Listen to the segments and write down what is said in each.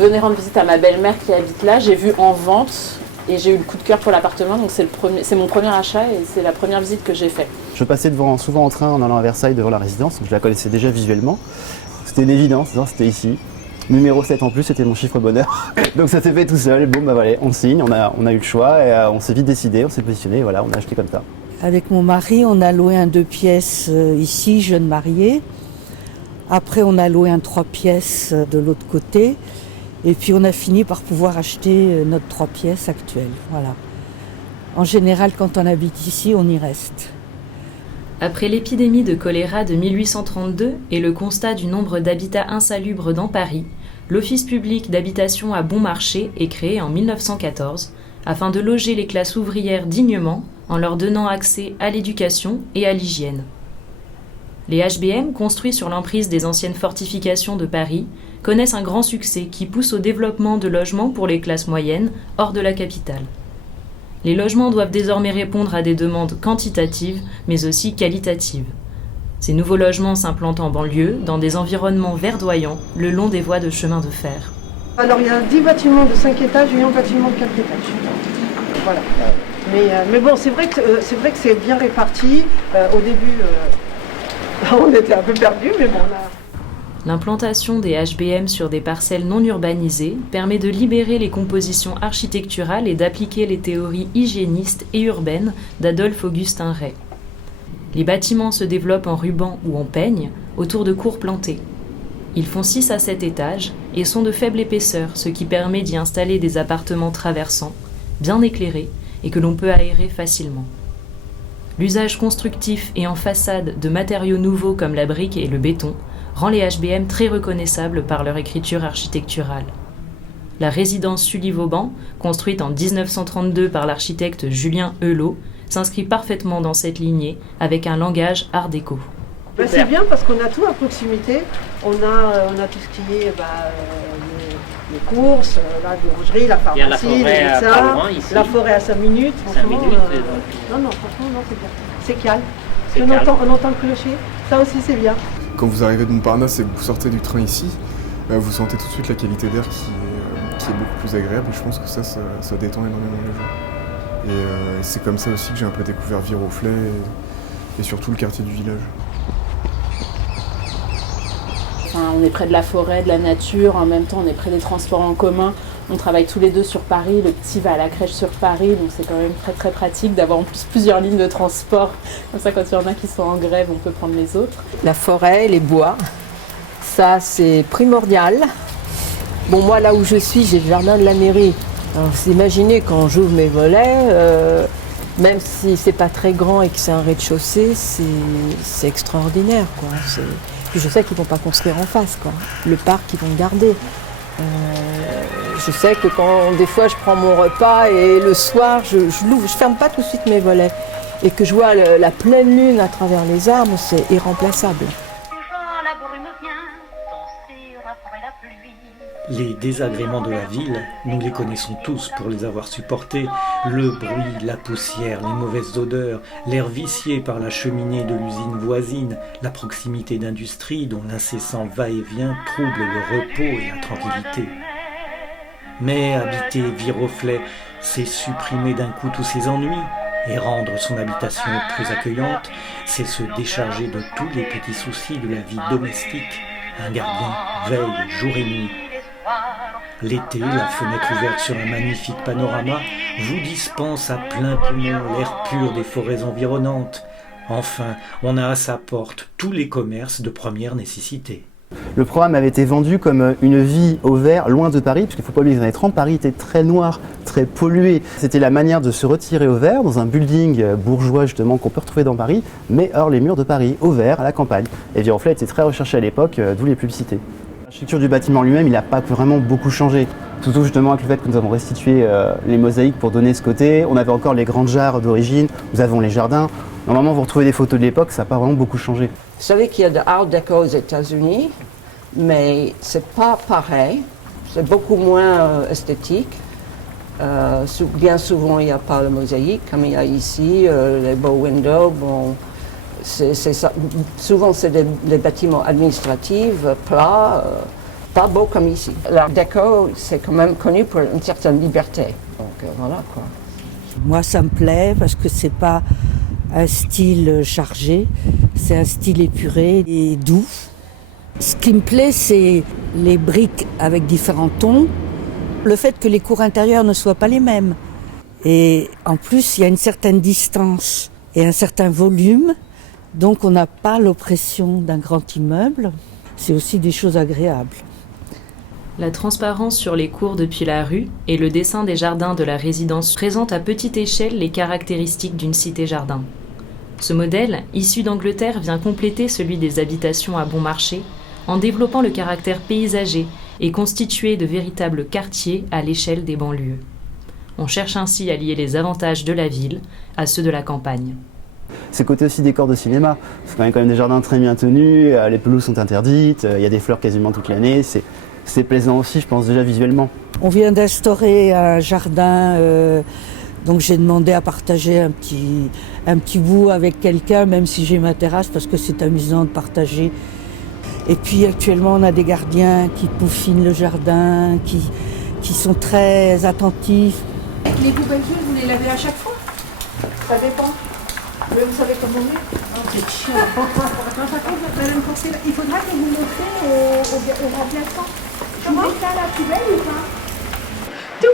venais rendre visite à ma belle-mère qui habite là, j'ai vu en vente et j'ai eu le coup de cœur pour l'appartement. Donc c'est mon premier achat et c'est la première visite que j'ai faite. Je passais souvent en train en allant à Versailles devant la résidence, donc je la connaissais déjà visuellement. C'était une évidence, c'était ici. Numéro 7 en plus, c'était mon chiffre bonheur. Donc ça s'est fait tout seul. Bon, bah voilà, on signe, on a eu le choix et on s'est vite décidé, on s'est positionné, voilà, on a acheté comme ça. Avec mon mari, on a loué un 2 pièces ici, jeune marié. Après, on a loué un 3 pièces de l'autre côté. Et puis, on a fini par pouvoir acheter notre 3 pièces actuelle. Voilà. En général, quand on habite ici, on y reste. Après l'épidémie de choléra de 1832 et le constat du nombre d'habitats insalubres dans Paris, l'Office public d'habitation à Bon Marché est créé en 1914 afin de loger les classes ouvrières dignement en leur donnant accès à l'éducation et à l'hygiène. Les HBM, construits sur l'emprise des anciennes fortifications de Paris, connaissent un grand succès qui pousse au développement de logements pour les classes moyennes hors de la capitale. Les logements doivent désormais répondre à des demandes quantitatives, mais aussi qualitatives. Ces nouveaux logements s'implantent en banlieue, dans des environnements verdoyants, le long des voies de chemin de fer. Alors il y a 10 bâtiments de 5 étages et un bâtiment de 4 étages. Voilà. Mais bon, c'est vrai que c'est bien réparti. Au début, on était un peu perdus, mais bon, là... L'implantation des HBM sur des parcelles non urbanisées permet de libérer les compositions architecturales et d'appliquer les théories hygiénistes et urbaines d'Adolphe-Augustin Rey. Les bâtiments se développent en ruban ou en peigne autour de cours plantées. Ils font 6 à 7 étages et sont de faible épaisseur, ce qui permet d'y installer des appartements traversants, bien éclairés et que l'on peut aérer facilement. L'usage constructif et en façade de matériaux nouveaux comme la brique et le béton rend les HBM très reconnaissables par leur écriture architecturale. La résidence Sully-Vauban, construite en 1932 par l'architecte Julien Helot, s'inscrit parfaitement dans cette lignée avec un langage art déco. C'est bien parce qu'on a tout à proximité. On a tout ce qui est les courses, la boulangerie, la pharmacie, les médecins, la forêt à 5 minutes. 5 minutes Non, franchement, non, c'est bien. C'est calme. On entend le clocher. Ça aussi, c'est bien. Quand vous arrivez de Montparnasse et que vous sortez du train ici, vous sentez tout de suite la qualité d'air qui est beaucoup plus agréable et je pense que ça détend énormément les gens. Et c'est comme ça aussi que j'ai un peu découvert Viroflay et surtout le quartier du village. Enfin, on est près de la forêt, de la nature, en même temps on est près des transports en commun. On travaille tous les deux sur Paris, le petit va à la crèche sur Paris, donc c'est quand même très très pratique d'avoir en plus plusieurs lignes de transport. Comme ça, quand il y en a qui sont en grève, on peut prendre les autres. La forêt, les bois, ça c'est primordial. Bon, moi là où je suis, j'ai le jardin de la mairie. Alors vous imaginez quand j'ouvre mes volets, même si c'est pas très grand et que c'est un rez-de-chaussée, c'est extraordinaire, quoi. Puis je sais qu'ils vont pas construire en face, quoi. Le parc, ils vont garder. Je sais que quand des fois je prends mon repas et le soir je l'ouvre, je ferme pas tout de suite mes volets et que je vois la pleine lune à travers les arbres, c'est irremplaçable. Les désagréments de la ville, nous les connaissons tous pour les avoir supportés. Le bruit, la poussière, les mauvaises odeurs, l'air vicié par la cheminée de l'usine voisine, la proximité d'industries dont l'incessant va-et-vient trouble le repos et la tranquillité. Mais habiter Viroflay, c'est supprimer d'un coup tous ses ennuis et rendre son habitation plus accueillante, c'est se décharger de tous les petits soucis de la vie domestique. Un gardien veille jour et nuit. L'été, la fenêtre ouverte sur un magnifique panorama vous dispense à plein poumon l'air pur des forêts environnantes. Enfin, on a à sa porte tous les commerces de première nécessité. Le programme avait été vendu comme une vie au vert, loin de Paris, parce qu'il ne faut pas oublier que dans les années 30, Paris était très noir, très pollué. C'était la manière de se retirer au vert, dans un building bourgeois justement qu'on peut retrouver dans Paris, mais hors les murs de Paris, au vert, à la campagne. Et Viroflay était très recherché à l'époque, d'où les publicités. L'architecture du bâtiment lui-même, il n'a pas vraiment beaucoup changé. Surtout justement avec le fait que nous avons restitué les mosaïques pour donner ce côté. On avait encore les grandes jarres d'origine, nous avons les jardins. Normalement, vous retrouvez des photos de l'époque, ça n'a pas vraiment beaucoup changé. Vous savez qu'il y a de Art Deco aux États-Unis, mais c'est pas pareil. C'est beaucoup moins esthétique. Bien souvent, il n'y a pas le mosaïque comme il y a ici, les bow windows. Bon, c'est ça. Souvent, c'est des bâtiments administratifs, plats. pas beau comme ici. L'Art déco, c'est quand même connu pour une certaine liberté. Donc voilà quoi. Moi, ça me plaît parce que c'est pas un style chargé, c'est un style épuré et doux. Ce qui me plaît, c'est les briques avec différents tons, le fait que les cours intérieures ne soient pas les mêmes. Et en plus, il y a une certaine distance et un certain volume, donc on n'a pas l'oppression d'un grand immeuble. C'est aussi des choses agréables. La transparence sur les cours depuis la rue et le dessin des jardins de la résidence présentent à petite échelle les caractéristiques d'une cité-jardin. Ce modèle, issu d'Angleterre, vient compléter celui des habitations à bon marché en développant le caractère paysager et constitué de véritables quartiers à l'échelle des banlieues. On cherche ainsi à lier les avantages de la ville à ceux de la campagne. C'est côté aussi décor de cinéma. C'est quand même des jardins très bien tenus, les pelouses sont interdites, il y a des fleurs quasiment toute l'année. C'est plaisant aussi, je pense, déjà visuellement. On vient d'instaurer un jardin, donc j'ai demandé à partager un petit bout avec quelqu'un, même si j'ai ma terrasse, parce que c'est amusant de partager. Et puis actuellement, on a des gardiens qui peaufinent le jardin, qui sont très attentifs. Les poubelles, vous les lavez à chaque fois? Ça dépend. Mais vous savez comment on est? C'est chiant. Il faudra que vous montrez au remplaçant. Comment ça, la poubelle ou pas?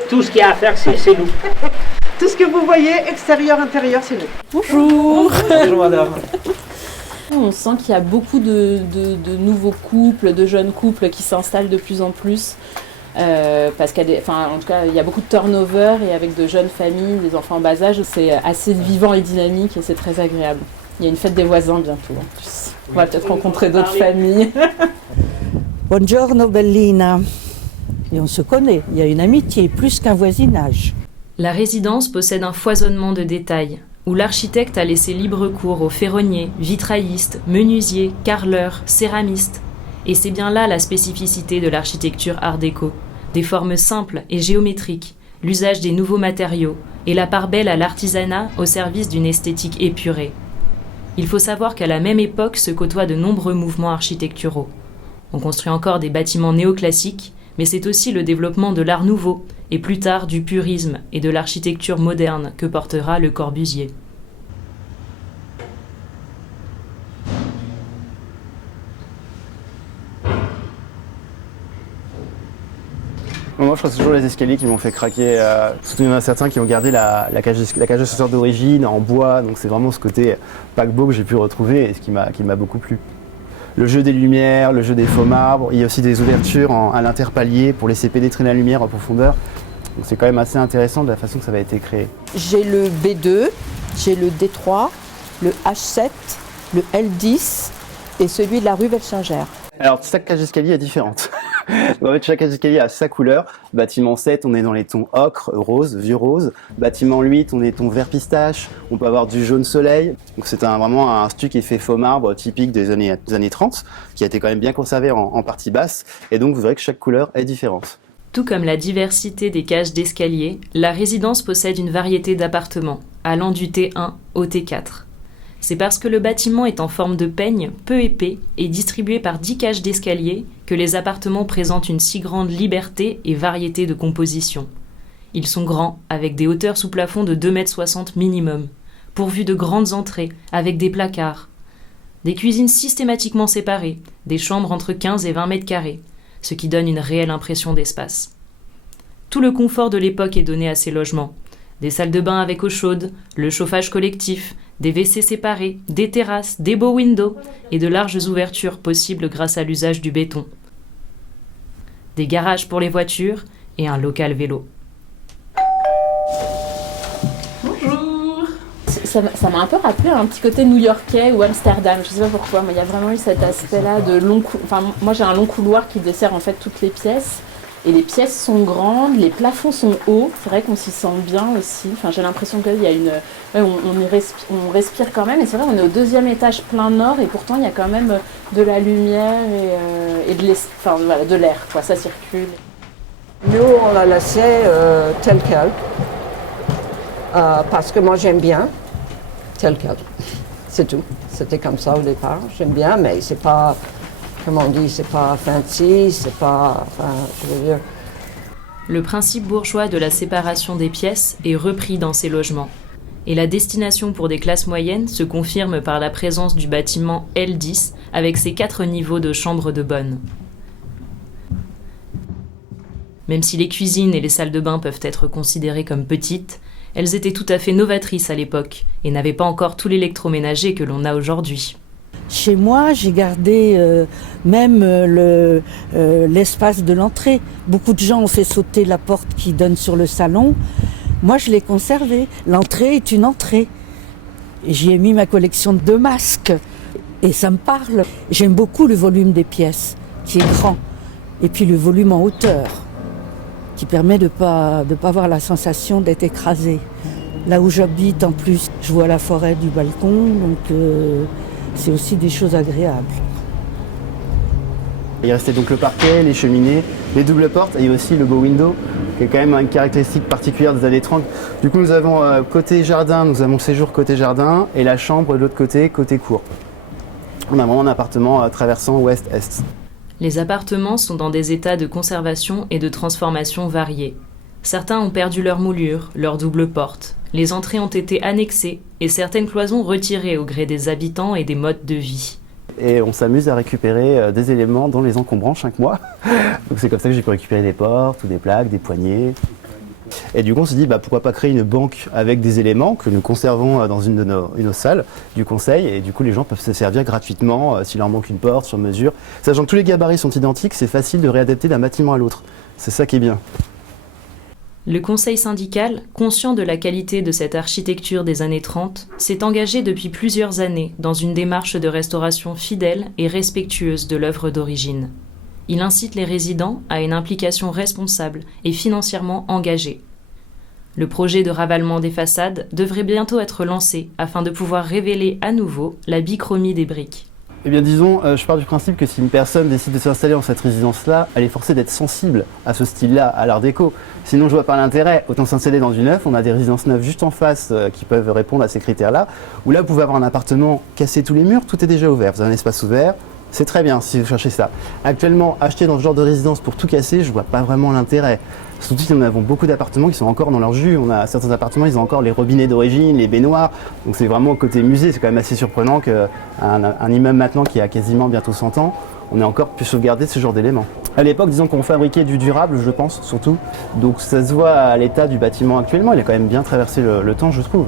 Tout ce qu'il y a à faire, c'est nous. Tout ce que vous voyez, extérieur, intérieur, c'est nous. Bonjour. Bonjour madame. On sent qu'il y a beaucoup de nouveaux couples, de jeunes couples qui s'installent de plus en plus. Parce qu'il y a en tout cas, il y a beaucoup de turnover et avec de jeunes familles, des enfants en bas âge, c'est assez vivant et dynamique et c'est très agréable. Il y a une fête des voisins bientôt en plus. On va peut-être rencontrer d'autres familles. Buongiorno Bellina. Et on se connaît, il y a une amitié, plus qu'un voisinage. La résidence possède un foisonnement de détails, où l'architecte a laissé libre cours aux ferronniers, vitraillistes, menuisiers, carreleurs, céramistes. Et c'est bien là la spécificité de l'architecture art déco. Des formes simples et géométriques, l'usage des nouveaux matériaux et la part belle à l'artisanat au service d'une esthétique épurée. Il faut savoir qu'à la même époque se côtoient de nombreux mouvements architecturaux. On construit encore des bâtiments néoclassiques, mais c'est aussi le développement de l'art nouveau, et plus tard du purisme et de l'architecture moderne que portera Le Corbusier. Moi, je crois que c'est toujours les escaliers qui m'ont fait craquer. Surtout, il y en a certains qui ont gardé la cage d'ascenseur d'origine en bois. Donc, c'est vraiment ce côté paquebot que j'ai pu retrouver et ce qui m'a beaucoup plu. Le jeu des lumières, le jeu des faux marbres. Il y a aussi des ouvertures à l'interpalier pour laisser pénétrer la lumière en profondeur. Donc, c'est quand même assez intéressant de la façon que ça va été créé. J'ai le B2, j'ai le D3, le H7, le L10 et celui de la rue Velchinger. Alors, chaque cage d'escalier est différente. En fait, chaque cage d'escalier a sa couleur. Bâtiment 7, on est dans les tons ocre, rose, vieux rose. Bâtiment 8, on est ton vert pistache. On peut avoir du jaune soleil. Donc, c'est vraiment un stuc qui est fait faux marbre typique des années 30, qui a été quand même bien conservé en partie basse. Et donc, vous verrez que chaque couleur est différente. Tout comme la diversité des cages d'escalier, la résidence possède une variété d'appartements, allant du T1 au T4. C'est parce que le bâtiment est en forme de peigne, peu épais, et distribué par 10 cages d'escalier, que les appartements présentent une si grande liberté et variété de composition. Ils sont grands, avec des hauteurs sous plafond de 2,60 m minimum, pourvus de grandes entrées, avec des placards. Des cuisines systématiquement séparées, des chambres entre 15 et 20 mètres carrés, ce qui donne une réelle impression d'espace. Tout le confort de l'époque est donné à ces logements. Des salles de bain avec eau chaude, le chauffage collectif, des WC séparés, des terrasses, des beaux windows et de larges ouvertures possibles grâce à l'usage du béton. Des garages pour les voitures et un local vélo. Bonjour. Ça m'a un peu rappelé un petit côté new-yorkais ou Amsterdam, je sais pas pourquoi, mais il y a vraiment eu cet aspect-là de long couloir. Enfin, moi j'ai un long couloir qui dessert en fait toutes les pièces. Et les pièces sont grandes, les plafonds sont hauts, c'est vrai qu'on s'y sent bien aussi. Enfin, j'ai l'impression qu'il y a une... on respire quand même, et c'est vrai on est au 2e étage plein nord, et pourtant il y a quand même de la lumière et de l'air, quoi, ça circule. Nous, on l'a laissé tel quel, parce que moi j'aime bien tel quel, c'est tout. C'était comme ça au départ, j'aime bien, mais c'est pas comment on dit, c'est pas fancy, c'est pas, enfin, je veux dire. Le principe bourgeois de la séparation des pièces est repris dans ces logements. Et la destination pour des classes moyennes se confirme par la présence du bâtiment L10 avec ses 4 niveaux de chambres de bonne. Même si les cuisines et les salles de bain peuvent être considérées comme petites, elles étaient tout à fait novatrices à l'époque et n'avaient pas encore tout l'électroménager que l'on a aujourd'hui. Chez moi, j'ai gardé même l'espace de l'entrée. Beaucoup de gens ont fait sauter la porte qui donne sur le salon. Moi, je l'ai conservé. L'entrée est une entrée. J'y ai mis ma collection de masques et ça me parle. J'aime beaucoup le volume des pièces, qui est grand, et puis le volume en hauteur, qui permet de pas avoir la sensation d'être écrasé. Là où j'habite, en plus, je vois la forêt du balcon, donc c'est aussi des choses agréables. Il restait donc le parquet, les cheminées, les doubles portes et aussi le bow window, qui est quand même une caractéristique particulière des années 30. Du coup, nous avons côté jardin, nous avons le séjour côté jardin et la chambre de l'autre côté, côté cour. On a vraiment un appartement traversant ouest-est. Les appartements sont dans des états de conservation et de transformation variés. Certains ont perdu leur moulure, leur double porte. Les entrées ont été annexées et certaines cloisons retirées au gré des habitants et des modes de vie. Et on s'amuse à récupérer des éléments dans les encombrants chaque mois. Donc c'est comme ça que j'ai pu récupérer des portes, ou des plaques, des poignées. Et du coup, on se dit pourquoi pas créer une banque avec des éléments que nous conservons dans une de nos salles du conseil. Et du coup, les gens peuvent se servir gratuitement s'il leur manque une porte sur mesure. Sachant que tous les gabarits sont identiques, c'est facile de réadapter d'un bâtiment à l'autre. C'est ça qui est bien. Le conseil syndical, conscient de la qualité de cette architecture des années 30, s'est engagé depuis plusieurs années dans une démarche de restauration fidèle et respectueuse de l'œuvre d'origine. Il incite les résidents à une implication responsable et financièrement engagée. Le projet de ravalement des façades devrait bientôt être lancé afin de pouvoir révéler à nouveau la bichromie des briques. Eh bien disons, je pars du principe que si une personne décide de s'installer dans cette résidence-là, elle est forcée d'être sensible à ce style-là, à l'art déco. Sinon je vois pas l'intérêt, autant s'installer dans du neuf, on a des résidences neuves juste en face qui peuvent répondre à ces critères-là, où là vous pouvez avoir un appartement, casser tous les murs, tout est déjà ouvert, vous avez un espace ouvert, c'est très bien si vous cherchez ça. Actuellement, acheter dans ce genre de résidence pour tout casser, je vois pas vraiment l'intérêt. Surtout si nous avons beaucoup d'appartements qui sont encore dans leur jus. On a certains appartements, ils ont encore les robinets d'origine, les baignoires. Donc c'est vraiment côté musée, c'est quand même assez surprenant qu'un immeuble maintenant qui a quasiment bientôt 100 ans, on ait encore pu sauvegarder ce genre d'éléments. À l'époque, disons qu'on fabriquait du durable, je pense, surtout. Donc ça se voit à l'état du bâtiment actuellement, il a quand même bien traversé le temps, je trouve.